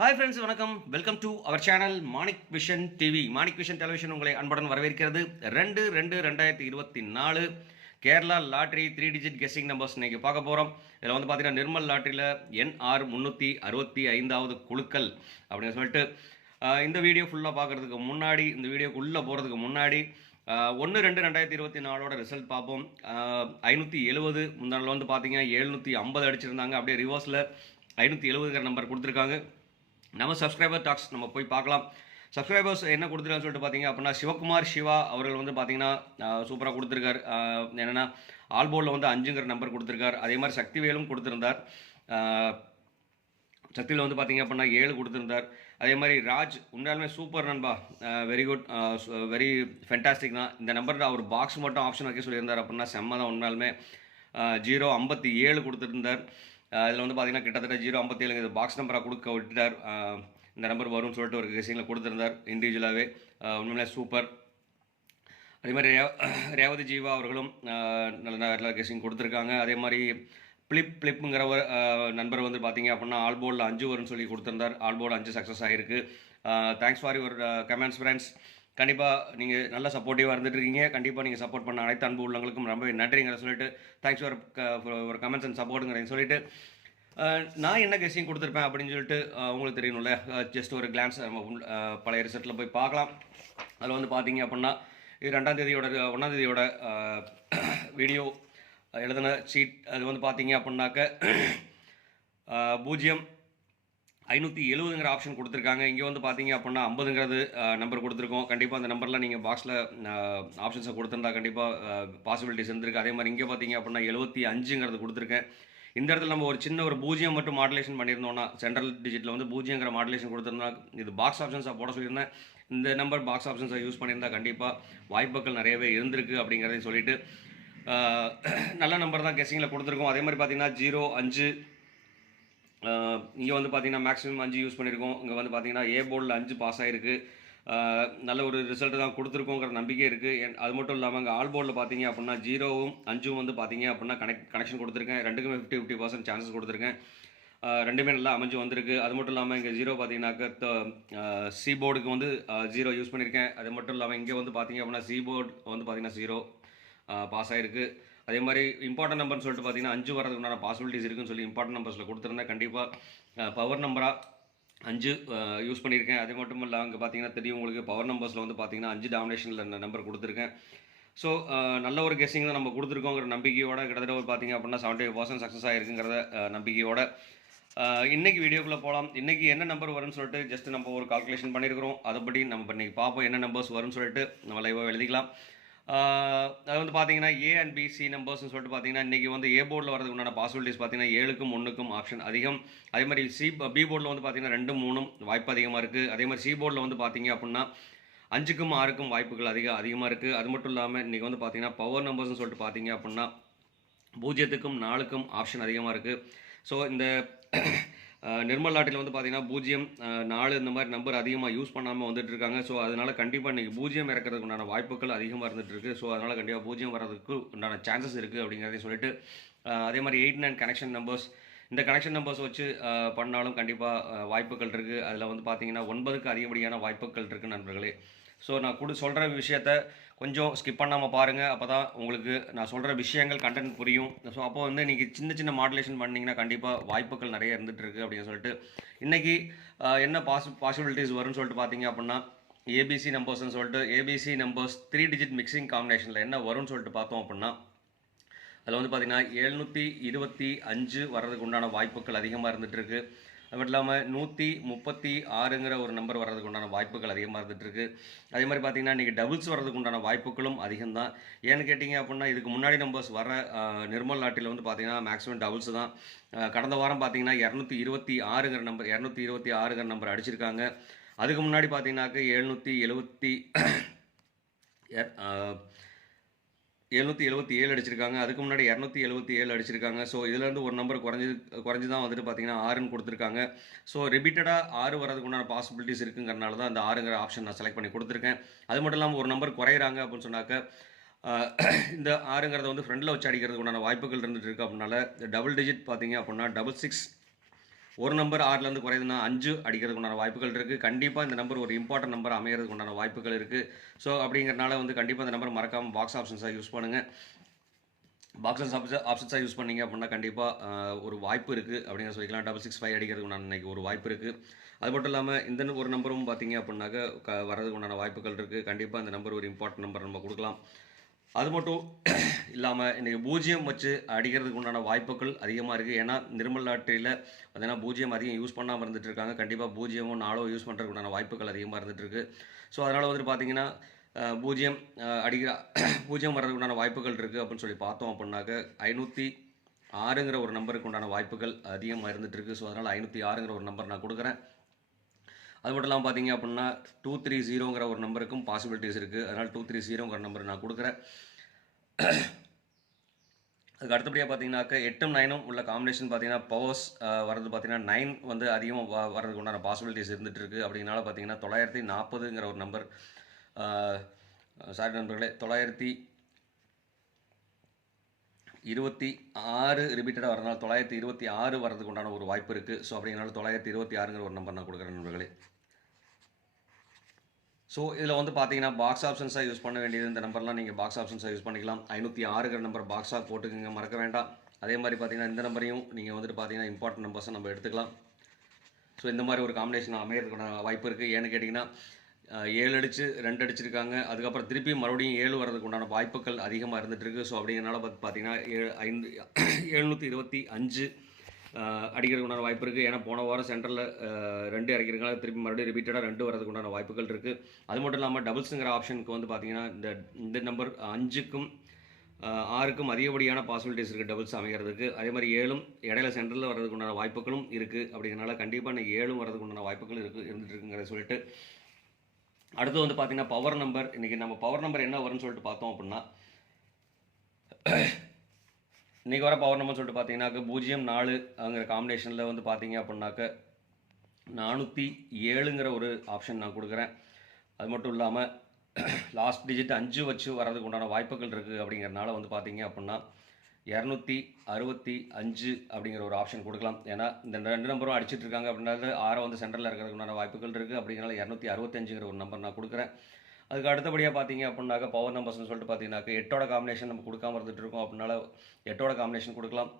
Hi friends, வணக்கம். Welcome to our channel Manik Vision TV. Manik Vision Television உங்களை அன்புடன் வரவேற்கிறது. 2/2/2024 Kerala lottery 3 digit guessing numbers இன்னைக்கு பார்க்க போகிறோம். இதில் வந்து பார்த்தீங்கன்னா நிர்மல் லாட்ரியில் NR 365வது குழுக்கள் அப்படின்னு சொல்லிட்டு இந்த வீடியோ ஃபுல்லாக பார்க்குறதுக்கு முன்னாடி, இந்த வீடியோக்குள்ளே போகிறதுக்கு முன்னாடி 1/2/2024 ரிசல்ட் பார்ப்போம். 570 முந்தானில் வந்து பார்த்தீங்கன்னா 750 அடிச்சிருந்தாங்க. அப்படியே ரிவர்ஸில் 570ங்கிற நம்பர் கொடுத்துருக்காங்க. நம்ம சப்ஸ்கிரைபர் டாக்ஸ் நம்ம போய் பார்க்கலாம். சப்ஸ்கிரைபர்ஸ் என்ன கொடுத்துருக்கான்னு சொல்லிட்டு பார்த்தீங்க அப்படின்னா, சிவகுமார் சிவா அவர்கள் வந்து பார்த்தீங்கன்னா சூப்பராக கொடுத்துருக்கார். என்னென்னா ஆல்போர்டில் வந்து 5ங்கிற நம்பர் கொடுத்துருக்கார். அதே மாதிரி சக்திவேலும் கொடுத்துருந்தார். சக்தியில் வந்து பார்த்தீங்க அப்படின்னா 7 கொடுத்துருந்தார். அதே மாதிரி ராஜ் உண்மையாலுமே சூப்பர் நண்பா, வெரி குட், வெரி ஃபென்டாஸ்டிக் தான். இந்த நம்பர் அவர் பாக்ஸ் மட்டும் ஆப்ஷன் வைக்க சொல்லியிருந்தார் அப்படின்னா செம்ம தான். உண்மையாலுமே 057 கொடுத்துருந்தார். இதில் வந்து பார்த்தீங்கன்னா கிட்டத்தட்ட 057 இது பாக்ஸ் நம்பராக கொடுக்க விட்டுட்டார். இந்த நம்பர் வரும்னு சொல்லிட்டு ஒரு கெஸிங்கில் கொடுத்துருந்தார் இண்டிவிஜுவலாகவே. உண்மையிலே சூப்பர். அதே மாதிரி ரேவதி ஜீவா அவர்களும் நல்ல கெஸிங் கொடுத்துருக்காங்க. அதே மாதிரி பிளிப்புங்கிற ஒரு நண்பர் வந்து பார்த்தீங்க அப்படின்னா ஆல்போர்டில் 5 வரும்னு சொல்லி கொடுத்துருந்தார். ஆல்போர்டு 5 சக்ஸஸ் ஆகிருக்கு. Thanks for your comments friends. கண்டிப்பாக நீங்கள் நல்ல சப்போர்ட்டிவாக இருந்துகிட்ருக்கீங்க. கண்டிப்பாக நீங்கள் சப்போர்ட் பண்ண அனைத்து அன்பு உள்ளவங்களுக்கும் ரொம்ப நன்றிங்கிற சொல்லிட்டு, தேங்க்ஸ் ஃபார் ஒரு கமெண்ட்ஸ் அண்ட் சப்போர்ட்டுங்கிறத சொல்லிட்டு, நான் என்ன கெஸ்ஸிங் கொடுத்துருப்பேன் அப்படின்னு சொல்லிட்டு உங்களுக்கு தெரியணும்ல. ஜஸ்ட் ஒரு கிளான்ஸ் நம்ம பழைய ரிசல்ட்டில் போய் பார்க்கலாம். அதில் வந்து பார்த்தீங்க அப்படின்னா இது 2ஆம் தேதியோட 1ஆம் தேதியோட வீடியோ எழுதின சீட். அது வந்து பார்த்தீங்க அப்படின்னாக்க 0/570ங்கிற ஆப்ஷன் கொடுத்துருக்காங்க. இங்கே வந்து பார்த்தீங்க அப்படின்னா 50ங்கிறது நம்பர் கொடுத்துருக்கோம். கண்டிப்பாக அந்த நம்பரில் நீங்கள் பாக்ஸில் ஆப்ஷன்ஸை கொடுத்துருந்தா கண்டிப்பாக பாசிபிலிட்டிஸ் இருந்திருக்கு. அதே மாதிரி இங்கே பார்த்தீங்க அப்படின்னா 75ங்கிறது கொடுத்துருக்கேன். இந்த இடத்துல நம்ம ஒரு சின்ன ஒரு 0 மட்டும் மாடுலேஷன் பண்ணியிருந்தோம்னா, சென்ட்ரல் டிஜிட்டில் வந்து 0ங்கிற மாடுலேஷன் கொடுத்துருந்தா, இது பாக்ஸ் ஆப்ஷன்ஸாக போட சொல்லியிருந்தேன். இந்த நம்பர் பாக்ஸ் ஆப்ஷன்ஸை யூஸ் பண்ணியிருந்தால் கண்டிப்பாக வாய்ப்புகள் நிறையவே இருந்திருக்கு அப்படிங்கிறதையும் சொல்லிட்டு, நல்ல நம்பர் தான் கெஸ்ஸிங்கில் கொடுத்துருக்கோம். அதே மாதிரி பார்த்தீங்கன்னா 0, 5 இங்கே வந்து பார்த்தீங்கன்னா மேக்ஸிமம் 5 யூஸ் பண்ணியிருக்கோம். இங்கே வந்து பார்த்தீங்கன்னா ஏ போர்டில் 5 பாஸ் ஆகிருக்கு. நல்ல ஒரு ரிசல்ட்டு தான் கொடுத்துருக்கோங்கிற நம்பிக்கை இருக்குது. அது மட்டும் இல்லாமல் இங்கே ஆல் போர்டில் பார்த்தீங்க அப்படின்னா 0வும் 5ம் வந்து பார்த்தீங்க அப்படின்னா கனெக்ஷன் கொடுத்துருக்கேன். ரெண்டுக்குமே 50% சான்சஸ் கொடுத்துருக்கேன். ரெண்டுமே நல்லா அமைஞ்சு வந்திருக்கு. அது மட்டும் இல்லாமல் இங்கே 0 பார்த்தீங்கன்னாக்க சி போர்டுக்கு வந்து 0 யூஸ் பண்ணியிருக்கேன். அது மட்டும் இல்லாமல் இங்கே வந்து பார்த்தீங்க அப்படின்னா சி போர்டு வந்து பார்த்தீங்கன்னா 0 பாஸ் ஆகிருக்கு. அதே மாதிரி இம்பார்ட்டன்ட் நம்பர்னு சொல்லிட்டு பார்த்தீங்கன்னா 5 வரதுக்கு உண்டான பாசிபிலிட்டிஸ் இருக்குன்னு சொல்லி இம்பார்ட்டன்ட் நம்பர்ஸில் கொடுத்துருந்தேன். கண்டிப்பாக பவர் நம்பராக 5 யூஸ் பண்ணியிருக்கேன். அது மட்டும் இல்லை அங்கே பார்த்தீங்கன்னா தெரியும் உங்களுக்கு, பவர் நம்பர்ஸில் வந்து பார்த்தீங்கன்னா 5 டாமினேஷனில் இந்த நம்பர் கொடுத்துருக்கேன். ஸோ நல்ல ஒரு கெஸ்ஸிங் தான் நம்ம கொடுத்துருக்கோங்கிற நம்பிக்கையோட, கிட்டத்தட்ட ஒரு பார்த்தீங்க அப்படின்னா 75% சக்ஸஸ் ஆகிருக்குங்கிறத நம்பிக்கையோட இன்றைக்கி வீடியோக்குள்ளே போகலாம். இன்றைக்கி என்ன நம்பர் வரும்னு சொல்லிட்டு ஜஸ்ட் நம்ம ஒரு கால்குலேஷன் பண்ணியிருக்கிறோம். அதுபடி நம்ம இன்றைக்கி பார்ப்போம் என்ன நம்பர்ஸ் வரும்னு சொல்லிட்டு நம்ம லைவாக எழுதிக்கலாம். அது வந்து பார்த்தீங்கன்னா ஏ அண்ட் பி சி நம்பர்ஸ்னு சொல்லிட்டு பார்த்தீங்கன்னா இன்றைக்கி வந்து ஏ போர்டில் வரதுக்கு உண்டான பாசிபிலிட்டிஸ் பார்த்தீங்கன்னா 7க்கும் 1க்கும் ஆப்ஷன் அதிகம். அதே மாதிரி பி போர்டில் வந்து பார்த்தீங்கன்னா 2, 3 வாய்ப்பு அதிகமாக இருக்குது. அதே மாதிரி சி போர்டில் வந்து பார்த்தீங்க அப்படின்னா 5க்கும் 6க்கும் வாய்ப்புகள் அதிகமாக இருக்குது. அது மட்டும் இல்லாமல் இன்றைக்கி வந்து பார்த்தீங்கன்னா பவர் நம்பர்ஸ்னு சொல்லிட்டு பார்த்தீங்க அப்படின்னா 0க்கும் 4க்கும் ஆப்ஷன் அதிகமாக இருக்குது. ஸோ இந்த நிர்மல் லாட்டில் வந்து பார்த்தீங்கன்னா 0, 4 இந்த மாதிரி நம்பர் அதிகமாக யூஸ் பண்ணாமல் வந்துட்டு இருக்காங்க. ஸோ அதனால் கண்டிப்பாக இன்றைக்கி 0 இறக்கிறதுக்கு உண்டான வாய்ப்புகள் அதிகமாக இருந்துகிட்ருக்கு. ஸோ அதனால் கண்டிப்பாக 0 வர்றதுக்கு உண்டான சான்சஸ் இருக்குது அப்படிங்கிறதையும் சொல்லிட்டு, அதே மாதிரி 8, 9 கனெக்ஷன் நம்பர்ஸ், இந்த கனெக்ஷன் நம்பர்ஸ் வச்சு பண்ணாலும் கண்டிப்பாக வாய்ப்புகள் இருக்குது. அதில் வந்து பார்த்தீங்கன்னா 9க்கு அதிகப்படியான வாய்ப்புகள் இருக்குது நண்பர்களே. ஸோ நான் சொல்கிற விஷயத்த கொஞ்சம் ஸ்கிப் பண்ணாமல் பாருங்கள். அப்போ தான் உங்களுக்கு நான் சொல்கிற விஷயங்கள் கண்டென்ட் புரியும். ஸோ அப்போ வந்து இன்றைக்கி சின்ன மாடுலேஷன் பண்ணிங்கன்னா கண்டிப்பாக வாய்ப்புகள் நிறைய இருந்துகிட்ருக்கு அப்படின்னு சொல்லிட்டு, இன்றைக்கி என்ன பாசிபிலிட்டிஸ் வரும்னு சொல்லிட்டு பார்த்தீங்க அப்படின்னா ஏபிசி நம்பர்ஸ்னு சொல்லிட்டு, ஏபிசி நம்பர்ஸ் 3 டிஜிட் மிக்சிங் காம்பினேஷனில் என்ன வரும்னு சொல்லிட்டு பார்த்தோம் அப்படின்னா, அதில் வந்து பார்த்திங்கன்னா 725 வர்றதுக்கு உண்டான வாய்ப்புகள் அதிகமாக இருந்துகிட்ருக்கு. அது மட்டும் இல்லாமல் 136ங்கிற ஒரு நம்பர் வர்றதுக்கு உண்டான வாய்ப்புகள் அதிகமாக இருந்துகிட்ருக்கு. அதே மாதிரி பார்த்திங்கன்னா இன்றைக்கி டபுள்ஸ் வர்றதுக்கு உண்டான வாய்ப்புகளும் அதிகம்தான். ஏன்னு கேட்டிங்க அப்படின்னா இதுக்கு முன்னாடி நம்பர்ஸ் வர நிர்மல் லாட்டில் வந்து பார்த்திங்கன்னா மேக்ஸிமம் டபுள்ஸ் தான். கடந்த வாரம் பார்த்திங்கன்னா 226ங்கிற நம்பர் அடிச்சிருக்காங்க. அதுக்கு முன்னாடி பார்த்திங்கனாக்க 777 அடிச்சிருக்காங்க. அதுக்கு முன்னாடி 277 அடிச்சிருக்காங்க. ஸோ இதுலேருந்து ஒரு நம்பர் குறைஞ்சி தான் வந்துட்டு பார்த்தீங்கன்னா 6ன்னு கொடுத்துருக்காங்க. ஸோ ரிப்பீட்டடாக 6 வரதுக்கு உண்டான பாசிபிலிட்டிஸ் இருக்குங்கிறனால தான் அந்த 6ங்கிற ஆப்ஷன் நான் செலக்ட் பண்ணி கொடுத்துருக்கேன். அது மட்டும் இல்லாமல் ஒரு நம்பர் குறையிறாங்க அப்படின்னு சொன்னாக்க இந்த 6ங்கிறத வந்து ஃப்ரெண்டில் வச்சு அடிக்கிறதுக்கு உண்டான வாய்ப்புகள் இருந்துகிட்டு இருக்குது. அப்படின்னால டபுள் டிஜிட் பார்த்தீங்க அப்படின்னா 66 ஒரு நம்பர் 6லேருந்து குறையுதுன்னா 5 அடிக்கிறதுக்கு உண்டான வாய்ப்புகள் இருக்குது. கண்டிப்பாக இந்த நம்பர் ஒரு இம்பார்ட்டன்ட் நம்பர் அமைகிறதுக்கு உண்டான வாய்ப்புகள் இருக்குது. ஸோ அப்படிங்கிறனால வந்து கண்டிப்பாக இந்த நம்பர் மறக்காமல் பாக்ஸ் ஆப்ஷன்ஸாக யூஸ் பண்ணுங்கள். பாக்ஸஸ் ஆப்ஷன்ஸாக யூஸ் பண்ணீங்க அப்படின்னா கண்டிப்பாக ஒரு வாய்ப்பு இருக்குது அப்படின்னு சொல்லிக்கலாம். 665 அடிக்கிறதுக்கு உண்டான இன்றைக்கி ஒரு வாய்ப்பு இருக்குது. அது மட்டும் இல்லாமல் இந்த ஒரு நம்பரும் பார்த்தீங்க அப்படின்னாக்க வரதுக்கு உண்டான வாய்ப்புகள் இருக்குது. கண்டிப்பாக இந்த நம்பர் ஒரு இம்பார்ட்டன்ட் நம்பர் நம்ம கொடுக்கலாம். அது மட்டும் இல்லாமல் இன்றைக்கி 0 வச்சு அடிக்கிறதுக்கு உண்டான வாய்ப்புகள் அதிகமாக இருக்குது. ஏன்னா நிர்மல் லாட்டரியில் பார்த்தீங்கன்னா 0 அதிகம் யூஸ் பண்ணாமல் இருந்துட்டு இருக்காங்க. கண்டிப்பாக 0 4 யூஸ் பண்ணுறதுக்கு உண்டான வாய்ப்புகள் அதிகமாக இருந்துகிட்ருக்கு. ஸோ அதனால் வந்துட்டு பார்த்தீங்கன்னா 0 அடிக்கிற 0 வர்றதுக்கு உண்டான வாய்ப்புகள் இருக்குது அப்படின்னு சொல்லி பார்த்தோம் அப்படின்னாக்க 506ங்கிற ஒரு நம்பருக்கு உண்டான வாய்ப்புகள் அதிகமாக இருந்துகிட்ருக்கு. ஸோ அதனால் 506ங்கிற ஒரு நம்பர் நான் கொடுக்குறேன். அது மட்டும் இல்லாமல் பார்த்தீங்க அப்படின்னா 230ங்கிற ஒரு நம்பருக்கும் பாசிபிலிட்டிஸ் இருக்குது. அதனால் 230ங்கிற நம்பர் நான் கொடுக்குறேன். அதுக்கு அடுத்தபடியாக பார்த்தீங்கன்னாக்க 8ம் 9ம் உள்ள காம்பினேஷன் பார்த்தீங்கன்னா பவர்ஸ் வரது பார்த்தீங்கன்னா 9 வந்து அதிகமாக வரதுக்கு உண்டான பாசிபிலிட்டிஸ் இருந்துகிட்டு இருக்குது. அப்படினால பார்த்தீங்கன்னா 940ங்கிற ஒரு நம்பர் சாரி நண்பர்களே 926 ரிப்பீட்டடாக வரதுனால 926 வரதுக்கு உண்டான ஒரு வாய்ப்பு இருக்குது. ஸோ அப்படிங்கிறனால 926ங்கிற ஒரு நம்பர் நான் கொடுக்குறேன் நண்பர்களே. ஸோ இதில் வந்து பார்த்தீங்கன்னா பாக்ஸ் ஆப்ஷன்ஸாக யூஸ் பண்ண வேண்டியது இந்த நம்பர்லாம் நீங்கள் பாக்ஸ் ஆப்ஷன்ஸாக யூஸ் பண்ணிக்கலாம். 506ங்கிற நம்பர் பாக்ஸாக போட்டுக்குங்க, மறக்க வேண்டாம். அதே மாதிரி பார்த்தீங்கன்னா இந்த நம்பரையும் நீங்கள் வந்துட்டு பார்த்தீங்கன்னா இம்பார்ட்டன்ட் நம்பர்ஸை நம்ம எடுத்துக்கலாம். ஸோ இந்த மாதிரி ஒரு காம்பினேஷன் அமையறதுக்கான வாய்ப்பு இருக்குது. ஏன்னு கேட்டிங்கன்னா 7 அடித்து 2 அடிச்சிருக்காங்க. அதுக்கப்புறம் திருப்பி மறுபடியும் 7 வரதுக்கு உண்டான வாய்ப்புகள் அதிகமாக இருந்துகிட்ருக்கு. ஸோ அப்படிங்கிறனால பார்த்தீங்கன்னா 725 அடிக்கிறதுக்கு உண்டான வாய்ப்பு இருக்குது. ஏன்னா போன வாரம் சென்டரில் 2 இறக்கிறதுனால திருப்பி மறுபடியும் ரிப்பீட்டடாக 2 வரதுக்கு உண்டான வாய்ப்புகள் இருக்குது. அது மட்டும் இல்லாமல் டபுள்ஸுங்கிற ஆப்ஷனுக்கு வந்து பார்த்தீங்கன்னா இந்த நம்பர் 5க்கும் 6க்கும் அதிகப்படியான பாசிபிலிட்டிஸ் இருக்குது டபுள்ஸ் அமைகிறதுக்கு. அதே மாதிரி 7ம் இடையில சென்டரில் வரதுக்கு உண்டான வாய்ப்புகளும் இருக்குது. அப்படிங்கிறனால கண்டிப்பாக இன்றைக்கி 7 வரதுக்கு உண்டான வாய்ப்புகள் இருந்துட்டு இருக்குங்கிறத சொல்லிட்டு அடுத்து வந்து பார்த்தீங்கன்னா பவர் நம்பர். இன்றைக்கி நம்ம பவர் நம்பர் என்ன வரும்னு சொல்லிட்டு பார்த்தோம் அப்படின்னா இன்றைக்கி வர பவர் நம்பர் சொல்லிட்டு பார்த்தீங்கன்னாக்க 04ங்கிற காம்பினேஷனில் வந்து பார்த்தீங்க அப்படின்னாக்க 407ங்கிற ஒரு ஆப்ஷன் நான் கொடுக்குறேன். அது மட்டும் இல்லாமல் லாஸ்ட் டிஜிட் 5 வச்சு வரதுக்கு உண்டான வாய்ப்புகள் இருக்குது. அப்படிங்கிறனால வந்து பார்த்தீங்க அப்படின்னா 265 அப்படிங்கிற ஒரு ஆப்ஷன் கொடுக்கலாம். ஏன்னா இந்த 2 நம்பரும் அடிச்சிட்டு இருக்காங்க அப்படின்றது 6 வந்து சென்டரில் இருக்கிறதுக்கு உண்டான வாய்ப்புகள் இருக்குது. அப்படிங்கிறனால 265ங்கிற ஒரு நம்பர் நான் கொடுக்குறேன். அதுக்கு அடுத்தபடியாக பார்த்தீங்க அப்படின்னாக்க பவர் நம்பர்ஸ்னு சொல்லிட்டு பார்த்தீங்கன்னாக்க 8ஓட காம்பினேஷன் நம்ம கொடுக்காம இருந்துட்டு இருக்கோம். அப்படின்னால 8ஓட காம்பினேஷன் கொடுக்கலாம்.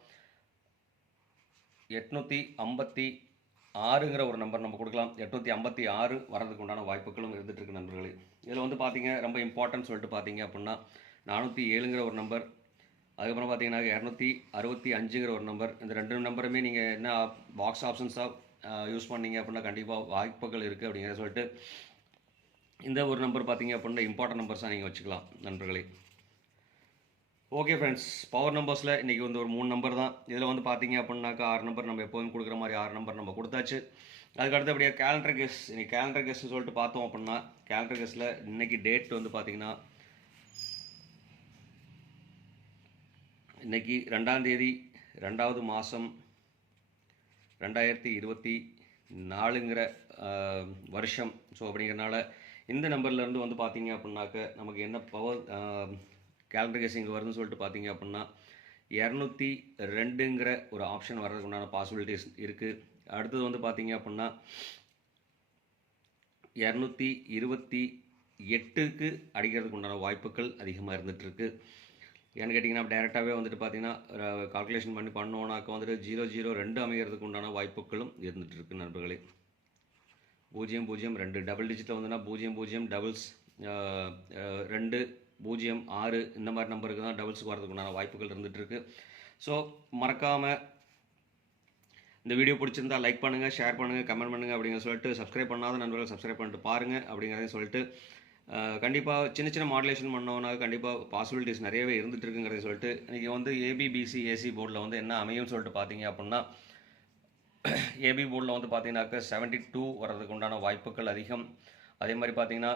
856ங்கிற ஒரு நம்பர் நம்ம கொடுக்கலாம். 856 வரதுக்கு உண்டான வாய்ப்புகளும் இருந்துட்டு இருக்கு நண்பர்களே. இதில் வந்து பார்த்தீங்க ரொம்ப இம்பார்ட்டன்ட் சொல்லிட்டு பார்த்தீங்க அப்படின்னா 407ங்கிற ஒரு நம்பர், அதுக்கப்புறம் பார்த்தீங்கன்னா 265ங்கிற ஒரு நம்பர். இந்த 2 நம்பருமே நீங்கள் என்ன பாக்ஸ் ஆப்ஷன்ஸாக யூஸ் பண்ணீங்க அப்படின்னா கண்டிப்பாக வாய்ப்புகள் இருக்குது அப்படிங்கிற சொல்லிட்டு இந்த ஒரு நம்பர் பார்த்தீங்க அப்படின்னா இம்பார்ட்டன்ட் நம்பர்ஸாக நீங்கள் வச்சுக்கலாம் நண்பர்களே. ஓகே ஃப்ரெண்ட்ஸ், பவர் நம்பர்ஸில் இன்றைக்கி வந்து ஒரு 3 நம்பர் தான். இதில் வந்து பார்த்தீங்க அப்படின்னாக்கா 6 நம்பர் நம்ம எப்போதும் கொடுக்குற மாதிரி 6 நம்பர் நம்ம கொடுத்தாச்சு. அதுக்கு அடுத்தபடியாக கேலண்டர் கெஸ். இன்றைக்கி கேலண்டர் கெஸ்ன்னு சொல்லிட்டு பார்த்தோம் அப்படின்னா கேலண்டர் கெஸ்ஸில் இன்றைக்கி டேட் வந்து பார்த்திங்கன்னா இன்றைக்கி 2ஆம் தேதி 2வது மாதம் 2024ங்கிற வருஷம். ஸோ அப்படிங்கிறனால இந்த நம்பர்லேருந்து வந்து பார்த்தீங்க அப்படின்னாக்க நமக்கு என்ன பவர் கேலண்டர் கெஸ் இங்கே வருதுன்னு சொல்லிட்டு பார்த்தீங்க அப்படின்னா 202ங்கிற ஒரு ஆப்ஷன் வர்றதுக்கு உண்டான பாசிபிலிட்டிஸ் இருக்குது. அடுத்தது வந்து பார்த்தீங்க அப்படின்னா 228க்கு அடிக்கிறதுக்கு உண்டான வாய்ப்புகள் அதிகமாக இருந்துகிட்ருக்கு. ஏன்னு கேட்டிங்கன்னா டேரெக்டாகவே வந்துட்டு பார்த்தீங்கன்னா கால்குலேஷன் பண்ணோன்னாக்க வந்துட்டு 002 அமைகிறதுக்கு உண்டான வாய்ப்புகளும் இருந்துகிட்ருக்கு நண்பர்களே. 002 டபுள் டிஜிட்டில் வந்துன்னா 00 டபுள்ஸ் 2 0 6 இந்த மாதிரி நம்பருக்கு தான் டபுள்ஸுக்கு வரதுக்கு உண்டான வாய்ப்புகள் இருந்துகிட்ருக்கு. ஸோ மறக்காமல் இந்த வீடியோ பிடிச்சிருந்தால் லைக் பண்ணுங்கள், ஷேர் பண்ணுங்கள், கமெண்ட் பண்ணுங்கள் அப்படிங்கிற சொல்லிட்டு சப்ஸ்கிரைப் பண்ணாத நண்பர்கள் சப்ஸ்கிரைப் பண்ணிட்டு பாருங்கள் அப்படிங்கிறதையும் சொல்லிட்டு கண்டிப்பாக சின்ன சின்ன மாடுலேஷன் பண்ணோன்னா கண்டிப்பாக பாசிபிலிட்டிஸ் நிறையவே இருந்துகிட்டு இருக்குங்கிறத சொல்லிட்டு இன்றைக்கி வந்து ஏபிபிசி ஏசி போர்டில் வந்து என்ன அமையும்னு சொல்லிட்டு பார்த்தீங்க அப்படின்னா ஏபி போர்டில் வந்து பார்த்தீங்கன்னாக்க 72 வர்றதுக்கு உண்டான வாய்ப்புகள் அதிகம். அதே மாதிரி பார்த்தீங்கன்னா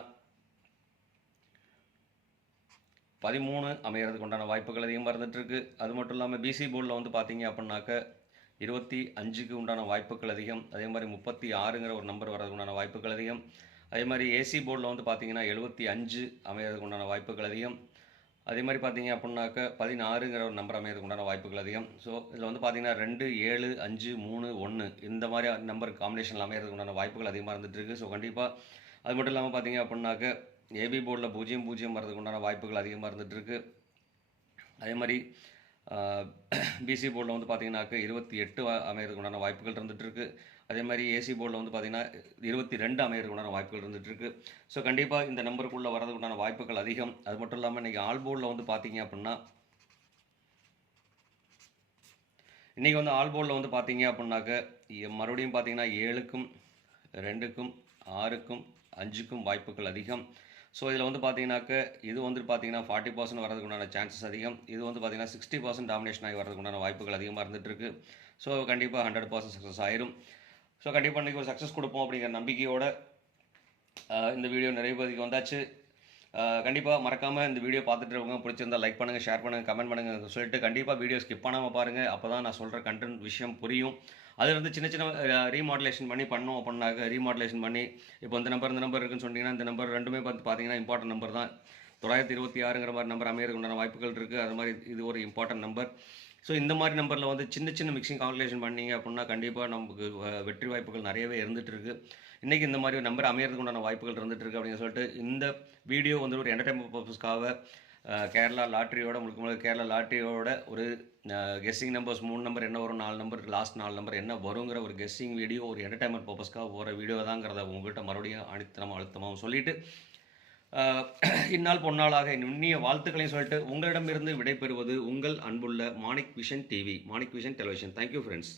13 அமைகிறதுக்கு உண்டான வாய்ப்புகள் அதிகமாக இருந்துகிட்ருக்கு. அது மட்டும் இல்லாமல் பிசி போர்டில் வந்து பார்த்தீங்க அப்படின்னாக்க 25க்கு உண்டான வாய்ப்புகள் அதிகம். அதே மாதிரி 36ங்கிற ஒரு நம்பர் வர்றதுக்கு உண்டான வாய்ப்புகள் அதிகம். அதே மாதிரி ஏசி போர்டில் வந்து பார்த்தீங்கன்னா 75 அமைகிறதுக்கு உண்டான வாய்ப்புகள் அதிகம். அதே மாதிரி பார்த்தீங்க அப்படின்னாக்க 16ங்கிற ஒரு நம்பர் அமையறதுக்கு உண்டான வாய்ப்புகள் அதிகம். ஸோ இதில் வந்து பார்த்தீங்கன்னா 2, 7, 5, 3, 1 இந்த மாதிரி நம்பர் காம்பினேஷனில் அமையறதுக்கு உண்டான வாய்ப்புகள் அதிகமாக இருந்துகிட்ருக்கு. ஸோ கண்டிப்பாக அது மட்டும் இல்லாமல் பார்த்தீங்க அப்படின்னாக்க ஏபி போர்டில் 0, 0 வரதுக்கு உண்டான வாய்ப்புகள் அதிகமாக இருந்துகிட்ருக்கு. அதே மாதிரி பிசி போர்டில் வந்து பார்த்தீங்கன்னாக்க 28 அமையறதுக்கு உண்டான வாய்ப்புகள் இருந்துகிட்ருக்கு. அதே மாதிரி ஏசி போர்டில் வந்து பார்த்தீங்கன்னா 22 அமையறதுக்கு உண்டான வாய்ப்புகள் இருந்துகிட்ருக்கு. ஸோ கண்டிப்பாக இந்த நம்பருக்குள்ளே வரதுக்கு உண்டான வாய்ப்புகள் அதிகம். அது மட்டும் இல்லாமல் இன்றைக்கி ஆல் போர்டில் வந்து பார்த்தீங்க அப்படின்னா இன்றைக்கி வந்து ஆல் போர்டில் வந்து பார்த்தீங்க அப்படின்னாக்க மறுபடியும் பார்த்தீங்கன்னா 7க்கும் 2க்கும் 6க்கும் 5க்கும் வாய்ப்புகள் அதிகம். ஸோ இதில் வந்து பார்த்தீங்கன்னாக்க இது வந்து பார்த்தீங்கன்னா 40% வரதுக்கு உண்டான சான்சஸ் அதிகம். இது வந்து பார்த்தீங்கன்னா 60% டாமினேஷன் ஆகி வரதுக்கு உண்டான வாய்ப்புகள் அதிகமாக இருந்துகிட்ருக்கு. ஸோ கண்டிப்பாக 100% சக்ஸஸ் ஆயிரும். ஸோ கண்டிப்பாக இன்றைக்கி ஒரு சக்ஸஸ் கொடுப்போம் அப்படிங்கிற நம்பிக்கையோட இந்த வீடியோ நிறைய பதிக்கு வந்தாச்சு. கண்டிப்பாக மறக்காமல் இந்த வீடியோ பார்த்துட்டு இருக்கவங்க பிடிச்சிருந்தா லைக் பண்ணுங்கள், ஷேர் பண்ணுங்கள், கமெண்ட் பண்ணுங்கள் சொல்லிட்டு கண்டிப்பாக வீடியோ ஸ்கிப் பண்ணாமல் பாருங்கள். அப்போ தான் நான் சொல்கிற கண்டென்ட் விஷயம் புரியும். அதில் வந்து சின்ன சின்ன ரீமாடுலேஷன் பண்ணி பண்ணோம் அப்படின்னாக்க ரீமாடுலேஷன் பண்ணி இப்போ இந்த நம்பர் இருக்குன்னு சொன்னீங்கன்னா இந்த நம்பர் ரெண்டுமே பார்த்தீங்கன்னா இம்பார்ட்டன்ட் நம்பர் தான். 926ங்கிற மாதிரி நம்பர் அமையறதுக்கு உண்டான வாய்ப்புகள் இருக்குது. அது மாதிரி இது ஒரு இம்பார்ட்டன்ட் நம்பர். ஸோ இந்த மாதிரி நம்பரில் வந்து சின்ன சின்ன மிக்சிங் கால்குலேஷன் பண்ணிங்க அப்படின்னா கண்டிப்பாக நமக்கு வெற்றி வாய்ப்புகள் நிறையவே இருந்துகிட்டு இருக்குது. இன்றைக்கி இந்த மாதிரி நம்பர் அமையறதுக்கு உண்டான வாய்ப்புகள் இருந்துகிட்டு இருக்குது அப்படின்னு சொல்லிட்டு இந்த வீடியோ வந்து ஒரு என்டர்டைன்மெண்ட் பர்பஸ்க்காக கேரளா லாட்ரியோட முழுக்க கேரளா லாட்ரியோட ஒரு கெஸ்ஸிங் நம்பர்ஸ் 3 நம்பர் என்ன வரும், 4 நம்பர் லாஸ்ட் 4 நம்பர் என்ன வருங்கிற ஒரு கெஸ்ஸிங் வீடியோ ஒரு என்டர்டைன்மெண்ட் பர்பஸ்க்காக போகிற வீடியோ தாங்கிறத உங்கள்கிட்ட மறுபடியும் அழுத்தமாகவும் சொல்லிவிட்டு இந்நாள் பொன்னாளாக நுண்ணிய வாழ்த்துக்களையும் சொல்லிட்டு உங்களிடமிருந்து விடைபெறுவது உங்கள் அன்புள்ள Manik Vision TV, Manik Vision television. Thank you friends.